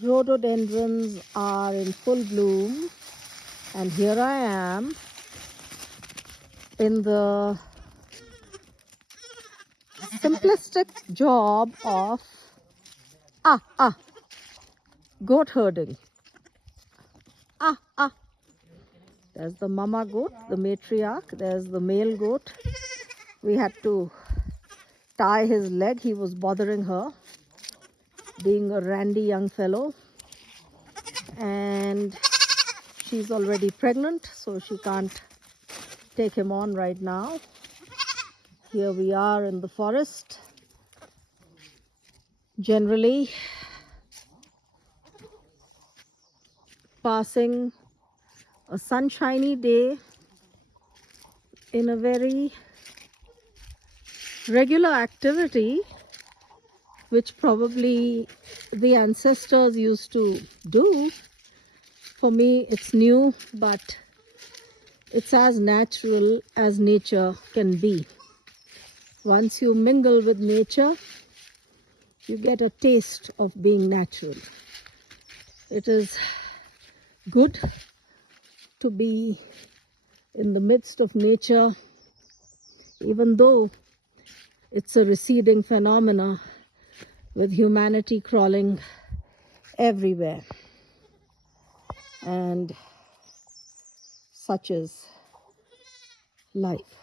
Rhododendrons are in full bloom, and here I am in the simplistic job of goat herding. There's the mama goat, the matriarch. There's the male goat. We had to tie his leg. He was bothering her, being a randy young fellow. And she's already pregnant, so she can't take him on right now. Here we are in the forest. Generally passing a sunshiny day in a very regular activity which probably the ancestors used to do. For me, it's new, but it's as natural as nature can be. Once you mingle with nature, you get a taste of being natural. It is good to be in the midst of nature, even though it's a receding phenomena with humanity crawling everywhere. And such is life.